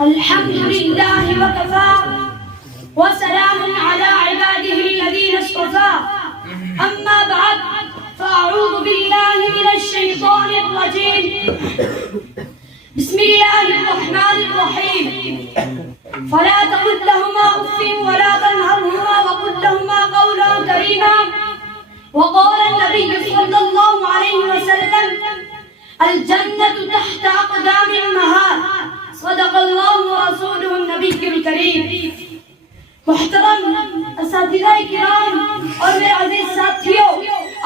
الحمد لله وكفى وسلام على عباده الذين اصطفى أما بعد فأعوذ بالله من الشيطان الرجيم بسم الله الرحمن الرحيم فلا تقل لهما أف ولا تنهرهما وقل لهما قولا كريما وقال النبي صلى الله عليه وسلم الجنة تحت أقدام الأمهات صدق الله ورسوله النبي الكريم. محترم اساتذہ کرام اور میرے عزیز ساتھیوں،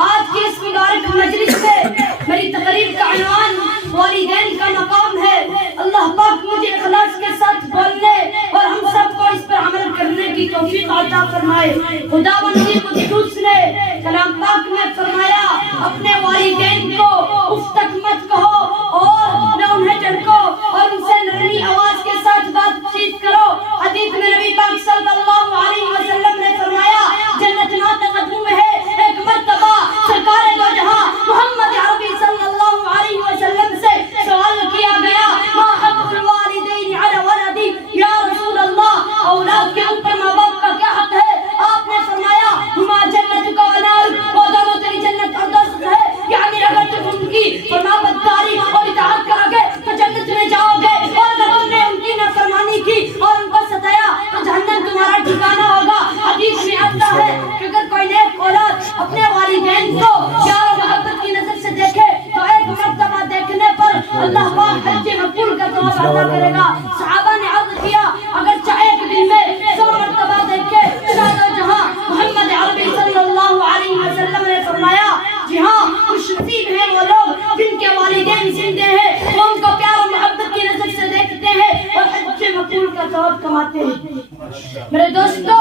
آج کی اس مبارک مجلس میں میری تقریر کا عنوان والدین کا مقام ہے. اللہ پاک مجھے اخلاص کے ساتھ بولنے اور ہم سب کو اس پر عمل کرنے کی توفیق عطا فرمائے. خداوند قدوس نے کلام پاک میں فرمایا اپنے والدین کو اف تک مت کہو اور نہ انہیں جھڑکو اور ان سے نرمی آواز کے ساتھ بات چیت کرو. حدیث میں نبی پاک صلی اللہ علیہ وسلم نے فرمایا جنت نات قدم میں ہے. ایک مرتبہ سرکار دو جہاں محمد عربی صلی اللہ علیہ وسلم سے سوال کیا گیا ما حق الوالدین علی ولدی یا رسول اللہ، اولاد کے اوپر ماں باپ کا کیا حق ہے؟ آپ نے فرمایا ہما جنت کا ونار، وہ دونوں تیری جنت اور دوزخ ہے. یعنی اگر تم ان کی فرمانبرداری اور اطاعت کرو گے تو جنت میں جاؤ گے، اور اگر تم نے ان کی نافرمانی کی اور ان کو ستایا تو جہنم تمہارا ٹھکانہ ہوگا. حدیث میں آتا ہے کہ اگر کوئی نیک اولاد اپنے والدین کو پیار و محبت کی نظر سے دیکھے تو ایک مرتبہ دیکھنے پر اللہ پاک حج مقبول کا ثواب عطا کرے گا. صحابہ نے عرض کیا اگرچہ ایک دن میں 100 مرتبہ دیکھے تو جہاں محمد عربی صلی اللہ علیہ وسلم نے فرمایا جی ہاں خوش نصیب ہیں وہ لوگ جن کے والدین زندے ہیں، وہ ان کو پیار و محبت کی نظر سے دیکھتے ہیں اور حج مقبول کا ثواب کماتے ہیں. میرے دوستو،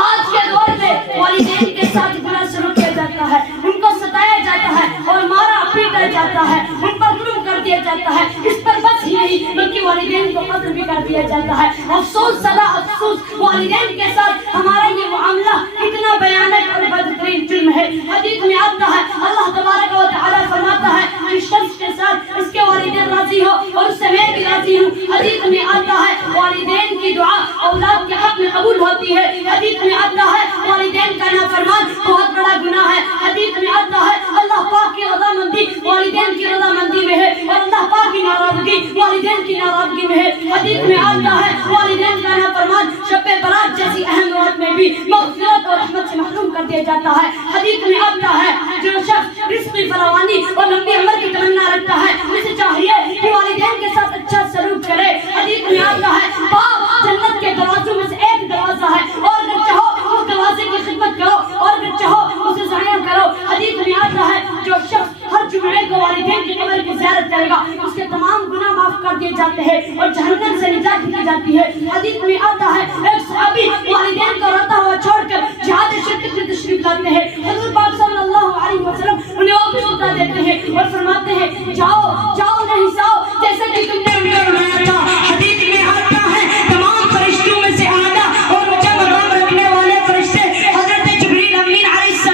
آج کے دور میں والدین کے ساتھ برا سلوک کیا جاتا ہے، ان کو ستایا جاتا ہے اور مارا پیٹا جاتا ہے، ان پر ظلم کر دیا جاتا ہے. اس پر بس ہی نہیں بلکہ والدین کو قتل بھی کر دیا جاتا ہے. افسوس سدا افسوس، والدین کے ساتھ ہمارا یہ معاملہ اتنا بھیانک اور بدترین جرم ہے. حدیث میں آتا ہے اللہ تبارک و تعالی فرماتا ہے اس شخص کے ساتھ اس کے والدین راضی ہو اور اس سے میں بھی راضی ہوں. حدیث میں آتا ہے والدین کی دعا اولاد کے حق میں قبول ہوتی ہے. حدیث میں آتا ہے والدین کا نافرمان بہت بڑا گناہ ہے. حدیث میں آتا ہے اللہ پاک کی رضامندی والدین کی رضامندی میں ہے اور اللہ پاک کی ناراضگی والدین کی ناراضگی میں ہے. حدیث میں آتا ہے والدین کا نافرمان شب برات جیسی اہم رات میں بھی مغفرت اور رحمت سے محروم کر دیا جاتا ہے. حدیث میں آتا ہے جو شخص رزق کی فراوانی اور لمبی عمر کی تمنا رکھتا ہے اسے چاہیے کہ والدین کے ساتھ اچھا سلوک کرے. حدیث میں آتا ہے باپ جنت کے دروازوں میں سے ایک دروازہ ہے اور اگر چاہو اس دروازے کی خدمت کرو اور اگر چاہو اسے ضائع کرو. حدیث میں آتا ہے جو شخص ہر جمعے کو والدین کی قبر کی زیارت کرے گا اس کے تمام گناہ معاف کر دیے جاتے ہیں اور جہنم سے نجات دی جاتی ہے. حدیث میں آتا ہے ایک صحابی والدین کو روتا ہوا چھوڑ کر جہاد شرک میں تشریف لاتے ہیں. حضور پاک صلی اللہ علیہ وسلم انہیں واپس اٹھا دیتے ہیں اور فرماتے ہیں جاؤ جاؤ نہیں ساؤ جیسا کہ تم نے ان کو بنایا تھا. حدیث میں آتا ہے تمام فرشتوں میں سے اعلیٰ اور اونچا مقام رکھنے والے فرشتے حضرت جبریل امین علیہ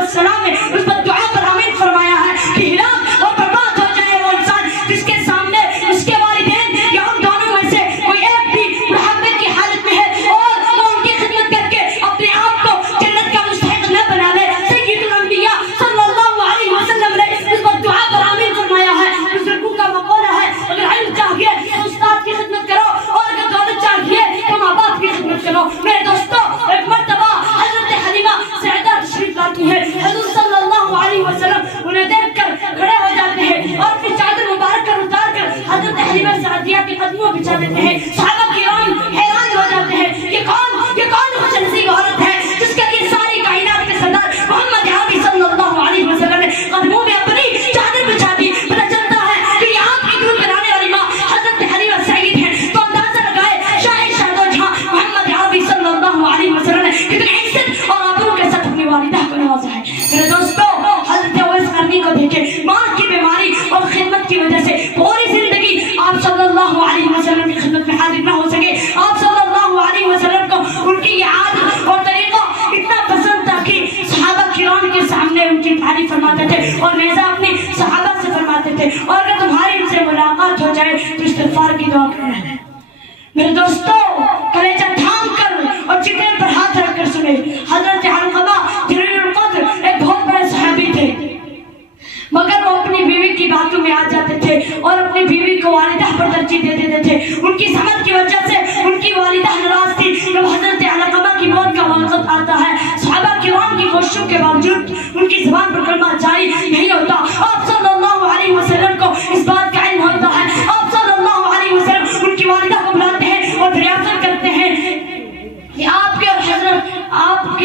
السلام نے اس پر دعا پر آمین فرمایا ہے کہ ہلاک اور برباد ہو جائے وہ انسان جس کے سامنے اس کے والدین یا ان دونوں میں سے کوئی ایک بھی محبت کی حالت میں ہے اور وہ ان کی خدمت کر کے اپنے آپ کو جنت کا مستحق نہ بنا لے. سید الانبیاء صلی اللہ علیہ وسلم نے اس پر دعا پر آمین فرمایا ہے. بزرگوں کا مقولہ ہے اگر علم چاہیے تو استاد کی خدمت کرو اور اگر دولت چاہیے تو ماں باپ کی خدمت کرو. میرے دوستو، ایک مرتبہ حضرت حلیمہ سعدیہ تشریف لاتی ہے. حضور صلی اللہ علیہ وسلم انہیں دیکھ کر کھڑے ہو جاتے ہیں اور اپنی چادر مبارک کر اتار کر حضرت حلیمہ سعدیہ کے قدموں بچھا دیتے ہیں. صحابہ کرام حیران ہو جاتے ہیں یہ کون خوش نصیب عورت ہے جس کے لیے ساری کائنات کے سردار محمد عربی صلی اللہ علیہ وسلم نے قدموں میں اپنی چادر بچھا دی. پتہ چلتا ہے کہ یہ آپ کی دودھ پلانے والی ماں حضرت حلیمہ سعید ہیں. تو اندازہ لگائے شاہد شہدو جہاں محمد عربی صلی اللہ علیہ وسلم نے کتنی عزت اور آبرو کے ساتھ اپنی والدہ کو نوازا ہے. میرے دوستو، حضرت اویس قرنی کو دیکھیں، ماں کی بیماری اور خدمت کی وجہ سے پوری زندگی آپ صلی اللہ علیہ وسلم کی خدمت میں حاضر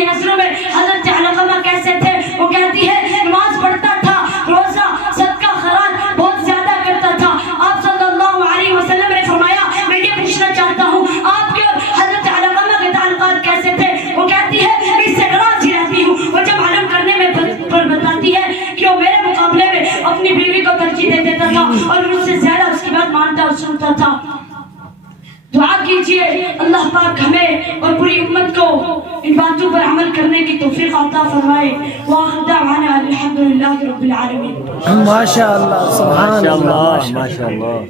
کی نظروں میں حضرت علقمہ کیسے تھے؟ وہ کہتی ہے نماز پڑھتا تھا، روزہ صدقہ خیرات بہت زیادہ کرتا تھا۔ آپ صلی اللہ علیہ وسلم نے فرمایا میں یہ پوچھنا چاہتا ہوں آپ کے حضرت علقمہ کے تعلقات کیسے تھے؟ وہ کہتی ہے میں اس سے ناراض ہی رہتی ہوں، وہ جب معلوم کرنے میں بتاتی ہے کہ وہ میرے مقابلے میں اپنی بیوی کو ترجیح دے دیتا تھا اور مجھ سے زیادہ اس کی بات مانتا اور سنتا تھا۔ دعا کیجئے اللہ پاک ہمیں اور پوری امت کو ان باتوں پر عمل کرنے کی توفیق عطا فرمائے۔ وآخر دعوانا الحمدللہ رب العالمین۔ ماشاءاللہ، سبحان اللہ، ماشاءاللہ۔